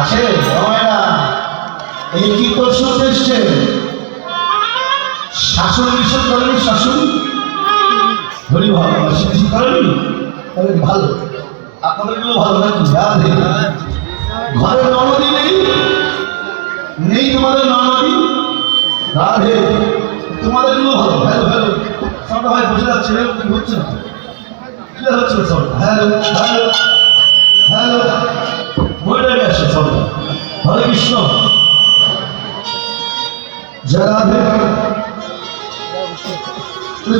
আছে রমায়না এই কি প্রশ্ন এসছে শাশুড়ি বিষয় করেনি শাশুড়ি বলি ভালো বেশি করেনি তাহলে ভালো আপনাদের গুলো ভালো নাকি রাধে ঘরে ননদি নেই নেই তোমাদের ননদি রাধে তোমাদের গুলো ভালো হ্যালো হ্যালো সবটা ভাই বসে যাচ্ছে হচ্ছে না কি হচ্ছে সব হ্যালো হ্যালো হ্যালো মরে গেছে সব হরে কৃষ্ণ জয় রাধে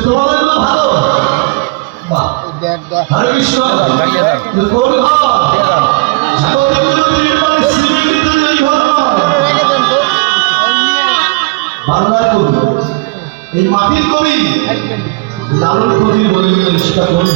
তোমাদের গুলো ভালো বাহ হরে কৃষ্ণ কোন বাংলার কবি এই মাটির কবি লালন কবি বলে সেটা কোন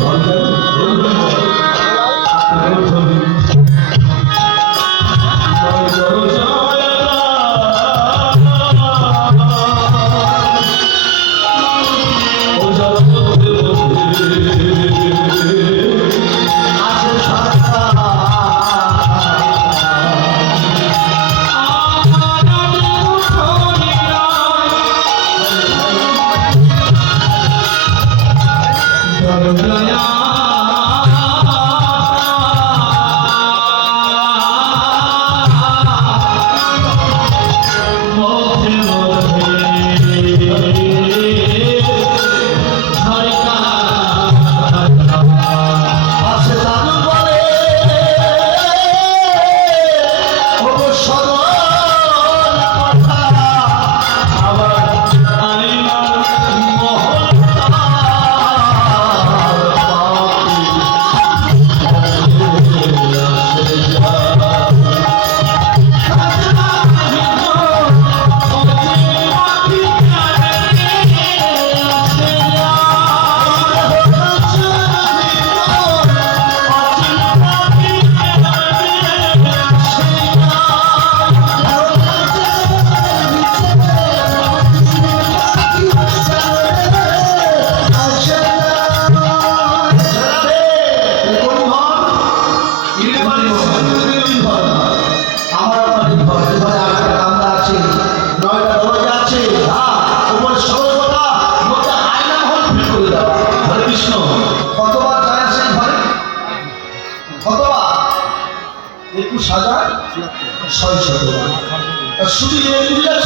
শুধু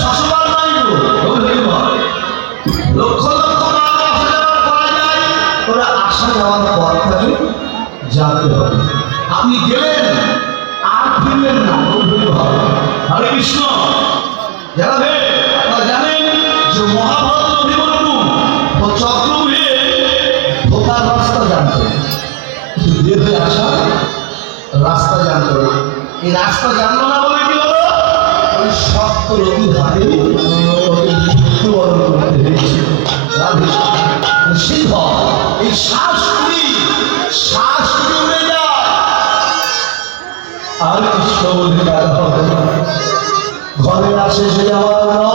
শাশুড়ার নাই লক্ষ লক্ষ করা যায় ওরা আসা যাওয়ার পথটাকে জানতে হবে আপনি গেলেন আর ফিরলেন না হরে কৃষ্ণ জানাবে আপনারা জানেন যে মহাভারত অভিমন্যু ও চক্রব্যূহে ধোকার রাস্তা জানতেন কিন্তু বের হয়ে আসা রাস্তা জানতো না এই রাস্তা জানলো না বলে কি হলো ওই শক্ত রোগীর হাতে মৃত্যুবরণ করতে হয়েছে সিংহ এই শ্বাস উড়ে যায় আর কৃষ্ণ বলে ডাকা হবে ঘরের আসে সে আমার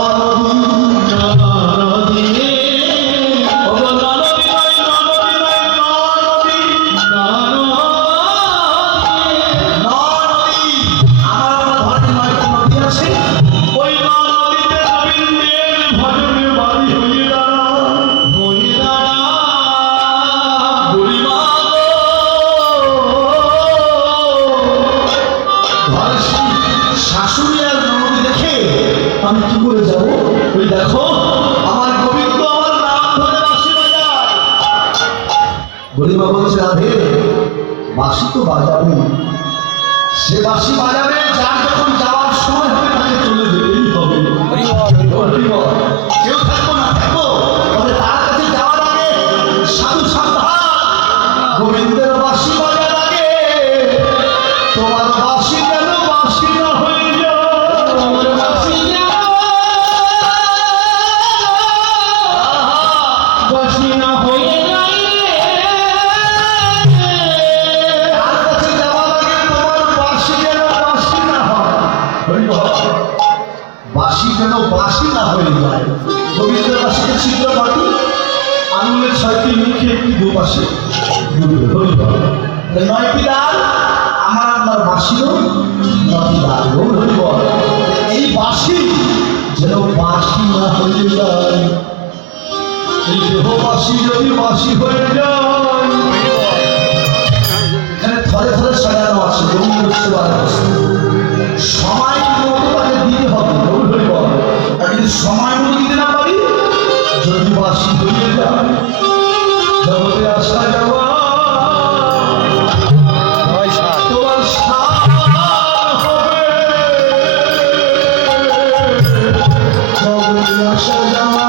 শাশুড়ি আর ননদি দেখে আমি কি করে যাবো ওই দেখো আমার গোবিন্দ আমার নাম ধরে বাঁশি বাজায় গরিমা বলছে রাধে বাঁশি তো বাজাবে সে বাঁশি বাজাবে যার যখন যাওয়ার সময় হবে তাকে চলে যেতেই হবে কেউ থাকবো না থাকবো তবে তার কাছে যাওয়ার আগে সাধু সাবধান গোবিন্দের বাঁশি বাজার আগে তোমার বাঁশি কেন বাঁশি না হয়ে বাঁশি যেন বাঁশি না হয়ে যায় গোবিন্দের বাঁশিতে ছিদ্র মাটি আঙুলের 6টি মুখে একটি দুপাশে নয়টি ডাল আমার আপনার বাঁশিরও 9টি ডাল বাঁশি যদি বাঁশি হয়ে যায়, এখানে থরে থরে সাজানো আছে গোবিন্দ সেবার সময় মতো তাকে দিতে হবে। আর যদি সময় মতো দিতে না পারি, যদি বাঁশি হয়ে যায়, জগতে আসা যাওয়া তোমার সার হবে। জগতে আসা যাওয়া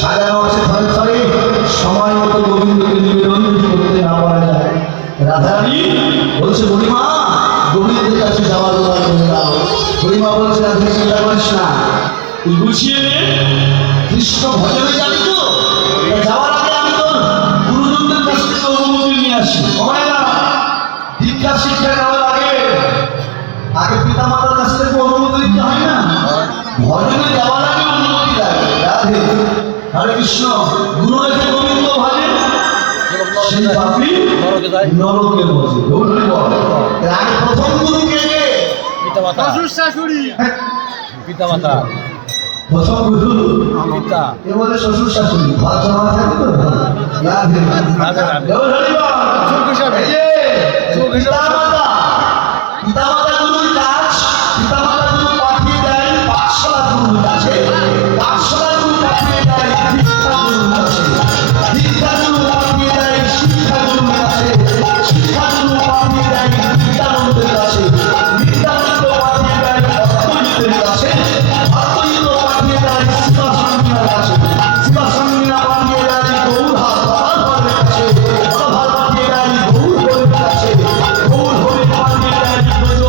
সাজানো আছে থরে থরে, সময় মতো গোবিন্দকে নিবেদন করতে না পারা যায়। রাধারানী বলছে বুড়িমা গোবিন্দের কাছে যাওয়ার উপায় করে দাও। বুড়িমা বলছে রাধে চিন্তা করিস না, তুই গুছিয়ে নে, কৃষ্ণ ভজনে যাবি তো, যাওয়ার আগে আমি তোর গুরুজনদের কাছ থেকে অনুমতি নিয়ে আসি। দীক্ষা শিক্ষা নেওয়ার আগে পিতা মাতার কাছ থেকে অনুমতি দিতে হয় না, ভজনে যাওয়ার আগে অনুমতি লাগে। রাধে হরে কৃষ্ণ গুরু রেখে গোবিন্দ ভাজে, সেই পাপি নরকে বসে। আগে প্রথম গুরু কে কে? পিতামাতা, শ্বশুর শাশুড়ি, পিতামাতা, প্রথম গুরু পিতা, এ বলে শ্বশুর শাশুড়ি ঘর জমা থাকে তো। রাধে রাধে রাধে। চোখ হিসাবে পিতামাতা, পিতামাতা গুরুর কাজ, পিতামাতা গুরু পাঠিয়ে দেয় পাঠশালা গুরুর কাছে, পাঠশালা গুরু পাঠিয়ে দেয় দীক্ষা গুরুর কাছে, দীক্ষা গুরু পাঠিয়ে দেয় শিক্ষা গুরুর কাছে, শিক্ষা গুরু পাঠিয়ে দেয় নিত্যানন্দের কাছে, নিত্যানন্দ পাঠিয়ে দেয় অদ্বৈতের কাছে, অদ্বৈত পাঠিয়ে দেয় শিবাসান্নির কাছে, শিবাসান্নিরা পাঠিয়ে দেয় গৌরহার বড়ভারের কাছে, বড়ভার পাঠিয়ে দেয় গৌর হরির কাছে, গৌর হরি পাঠিয়ে দেয় ব্রজ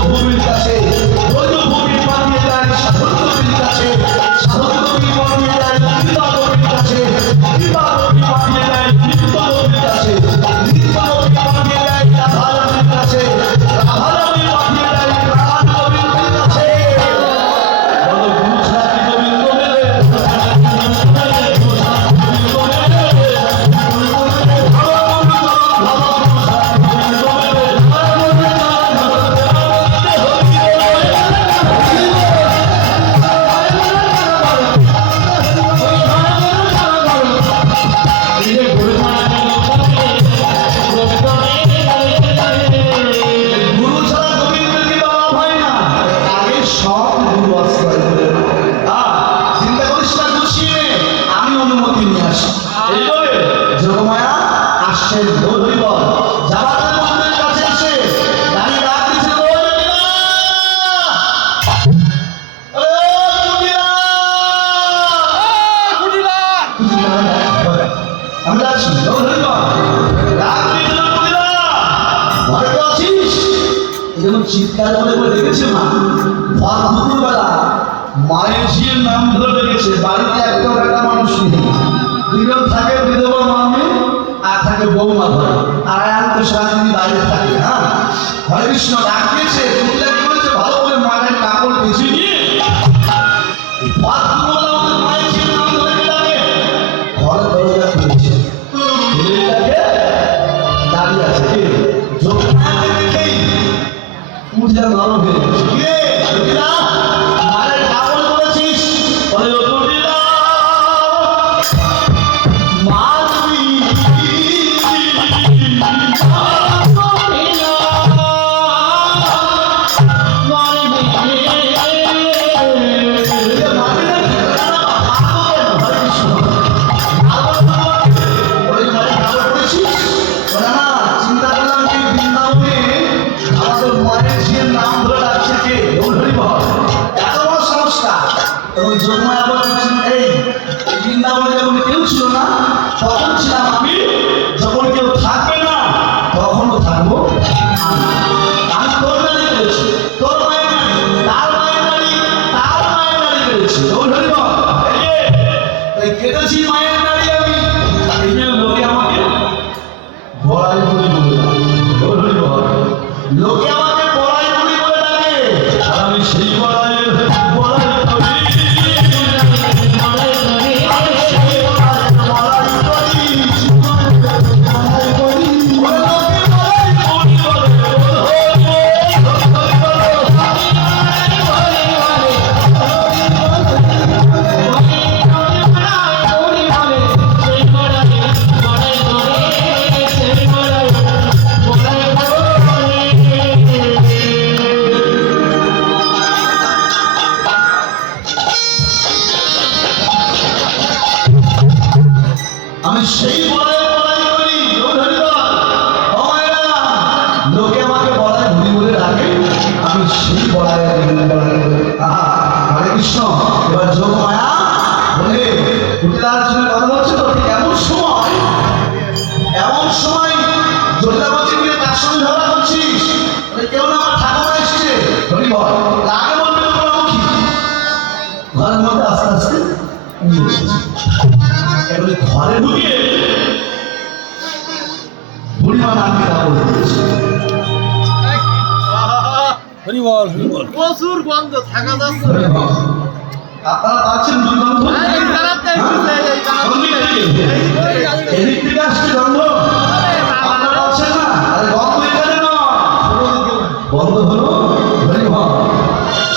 চিৎকার করে বলে দেখেছে মা ভর দুপুরবেলা মায়ের ঝিয়ের নাম ধরে ডেকেছে। বাড়িতে একটাও একটা মানুষ নেই, দুজন থাকে বিধবা মামে আর থাকে বৌমা ঘরে, আর তো সারাদিন বাইরে থাকে। হ্যাঁ, হরে কৃষ্ণ ডাক দিয়েছে। কুটিলা কি করেছে, ভালো করে মায়ের কাপড় বেছে নিয়ে এই ভর দুপুরবেলা আমাদের মায়ের ঝিয়ের নাম ধরে ডাকে। ঘরে দরজা খুলেছে, ছেলেটাকে দাঁড়িয়ে আছে। কে? যোগমায়াকে দেখেই কুটিলা নরম হয়ে গেছে। কে? কুটিলা, মায়ের কাপড় পরেছিস? বলে, ও কুটিলা, মা তুই যোগমায়া বলছেন, এই বৃন্দাবনে যখন কেউ ছিল না তখন ছিলাম আমি, যখন কেউ থাকবে না তখনও থাকবো আমি। তোর নারী করেছি, তোর মায়ের নারী, তার মায়ের নারী, তার মায়ের নারী করেছি। তাই কেটেছি মায়ের নারী আমি। এই যে লোকে আমাকে বড়াই বলি বলে ডাকে, লোকে আমাকে বড়াই বলি বলে ডাকে, আর আমি সেই বড়াইয়ের বড়াই করি। আমি সেই বড়াই করি। লোকে আমাকে বড়াই ভুলি বলে ডাকে, আমি সেই বড়াই করি। হরে কৃষ্ণ। এবার যোগমায়া বলে, কুটিলার জন্য কথা হচ্ছে তো, ঠিক এমন সময় জটিলা বলছে, কি কার সঙ্গে ঝগড়া করছিস? কেউ না, আমার ঠাকুমা এসছে। হরি বল, আগে বলবে তো কি? ঘরের মধ্যে আস্তে আস্তে নিয়ে এসেছে। এবারে ঘরে ঢুকে বুড়িমা নামকে কাপড় দিয়েছে। হরি বল, হরি বল। প্রচুর গন্ধ, থাকা যাচ্ছে হরি বল। আপনারা পাচ্ছেন দুই গন্ধ? এদিক থেকে আসছে গন্ধ, আপনারা পাচ্ছেন না? আরে গন্ধ এখানে নয়, বন্ধ হলো। হরি বল।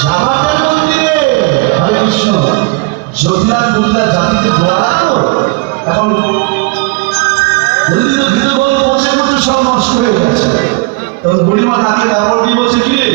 জামাতের মন্দিরে হরে কৃষ্ণ। জটিলা কুটিলা জাতিতে দোয়া তো এখন ধীরে ধীরে বল পচে পচে সব নষ্ট হয়ে গেছে। তখন বুড়িমা নাকে কাপড় দিয়ে বলছে, কি রে